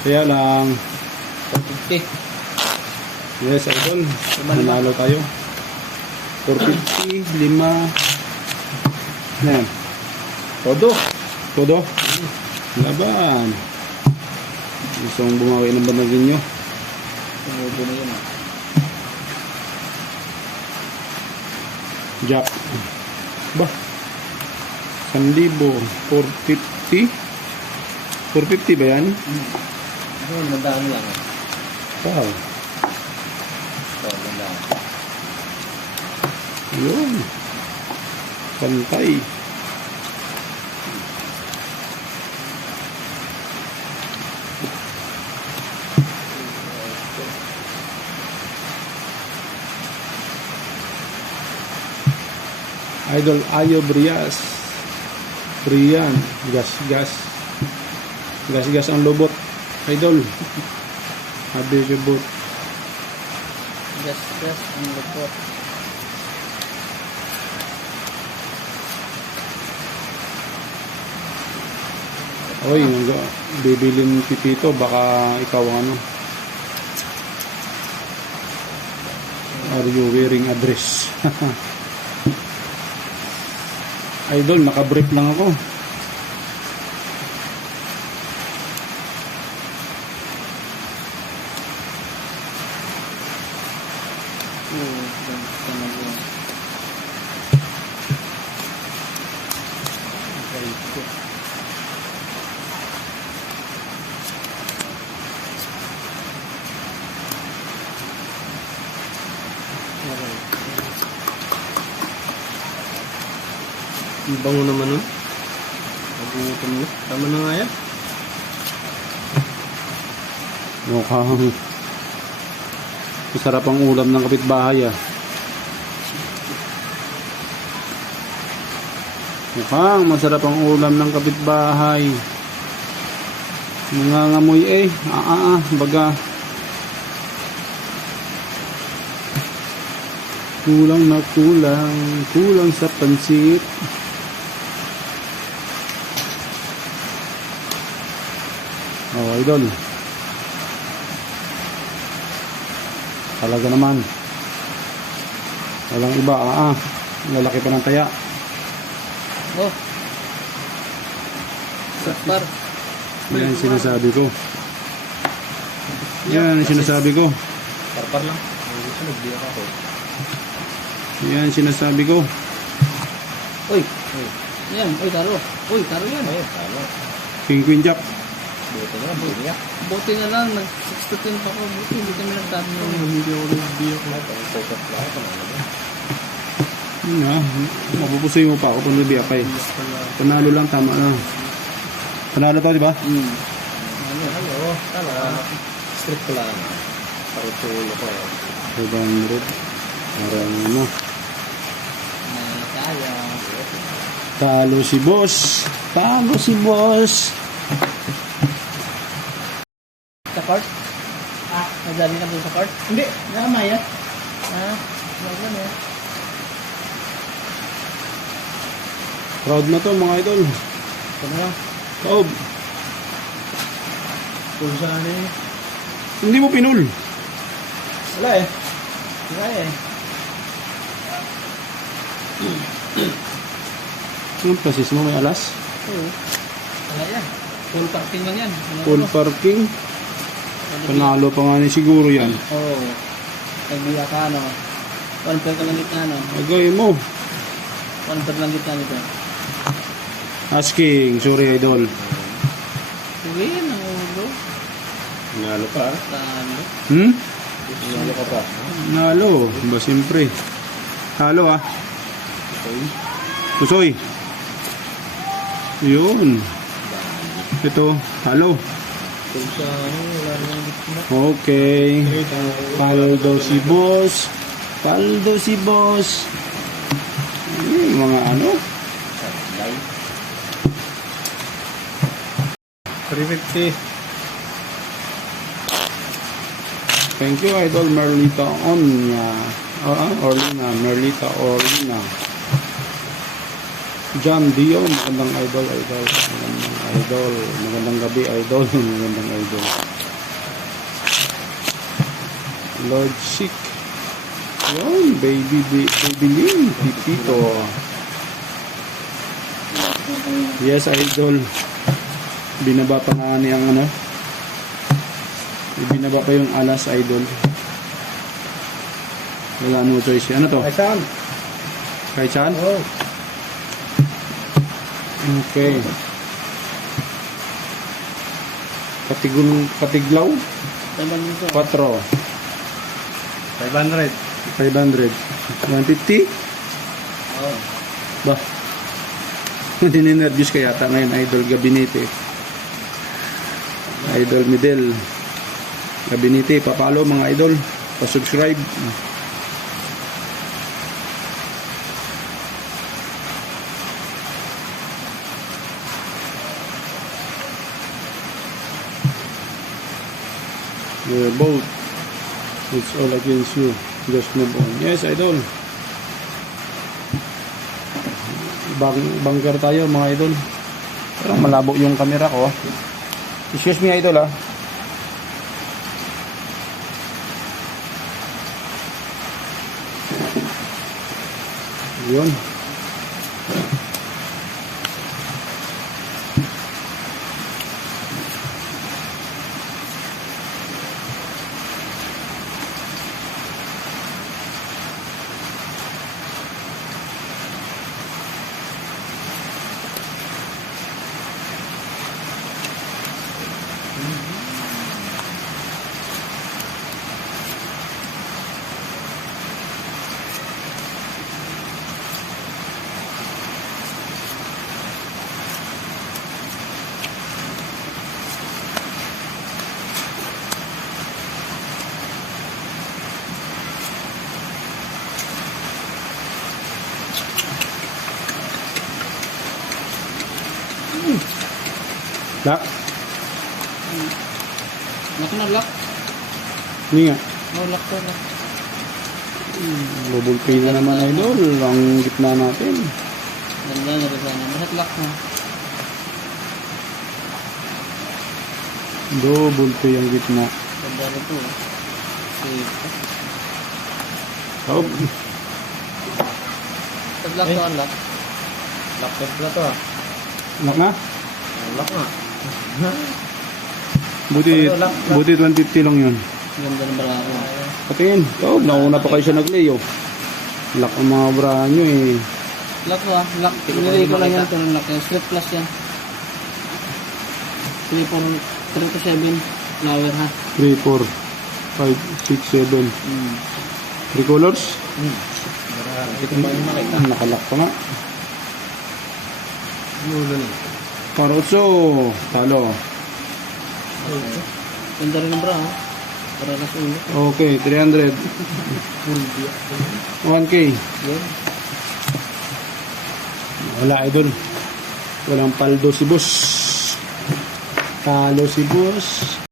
Kaya lang. 450. Yes, idol. Nanalo tayo. 450, 5. Yan. Todo. Todo. Laban. Gustong bumawi ng banagin nyo. Tumubo na yun. Jack. Ba? 1,000. 450. 450 ba yan? Ano, mandaan lang. Wow. Oo, mandaan. Yun. Pantay. Idol Ayo Brias. Brian. Gas. Gas ang lobot. Idol. Habi lobot. Gas ang lupot. Oy, bibilin pipito. Baka ikaw ang ano. Are you wearing a dress? Idol, naka-brief lang ako. Ang bango naman nun. Nagugutom mo. Tama na nga yan. Mukhang masarap ang ulam ng kapitbahay ah. Mukhang masarap ang ulam ng kapitbahay. Nangangamoy eh. Baga. Kulang sa pansit. Oh, idol. Talaga naman. Walang iba, lalaki pa ng taya. Oh. Saktar. Yan sinasabi ko. Yan sinasabi ko. Parpar lang. Gusto nagbiyak ako. Yan sinasabi ko. Uy. Yan. Uy, taro. Taro yan. Taro. King Queen Jack. Buti na lang. Nag-6-10 pa ko. Buti hindi kami nagtami. Hindi ako nagbiyak. Mapupusoy mo pa ako kung nabiyak pa eh. Panalo lang, tama na. Panalo to, di ba? Hello. Strip ko lang. Parutulo ko. 500. Parang ano. Kaya. Talo si boss. Sa cart? Nadali na po sa cart? Hindi. Nakamaya. Wala na. Proud na to mga idol. Ito na lang. Proud. Kung saan eh. Hindi mo pinul. Wala eh. Wala eh. Yung pasis mo may alas? Oo. Wala yan. Full parking lang yan. Full parking. Panalo pa nga ni siguro yan. Oo. Nagbiya ka ano. 1/3 lang gitna ano. Agay mo. 1/3 lang gitna nito. Asking. Sorry idol. Sige yan ang ulo. Nalo pa. Talo. Nalo ka pa. Nalo. Ba siyempre. Halo Pusoy. Yun. Ito. Halo. Kung saan wala nang gitna. Okay. Paldo si boss. Mga ano? 350. Thank you, Idol Merlita Orlina. Jam Dio, magandang idol. Magandang idol. Magandang gabi, idol. Magandang idol. Lord Sick. Yun, baby Lynn. Pipito. Yes, idol. Binaba pa nga niya ang ano. Binaba pa yung alas, idol. Wala no choice. Ano to? Saan? Kay Chan? Oh. Okay. Patiglaw? 4. 500. 500. 150? Oh. Ba? Dininervous ka yata ngayon, Idol Gabinete. Idol Midel. Gabinete, papalo mga idol. Pa-subscribe. We're both. It's all against you. Just move on. Yes, idol. Bunker tayo mga idol. Parang malabo yung camera ko. Excuse me, idol, ah. Yun. Lock? Lock na lock. Hindi nga. Oh, lock to lock. Bubble pay na naman, idol. Ang gitna natin. Ganda na rin sana. Bakit lock na? Double pay ang gitna. Ganda rin to. Safe. Oh, Pag lock to, unlock. Lock pala to ah. lock na? Lock na. Buti 150 lang yun. Ganda ng barako. Patingin. Oh, nauna pa kayo siya nag-lay, oh. Lock ang mga bra nyo, eh. Lock to ah. Lock. Pinili ko lang yan. Ito ng lock. Strip plus yan. 3 to 7 flower ha. 3, 4, 5, 6, 7. 3 colors? Hindi ko pa yung makita. Nakalock pa nga. Para 8. Talo. Ganda rin ng bra ha. Para alas ulo. Okay, 300. 1K. Yun. Wala, idol. Walang paldo si boss. Talo si boss.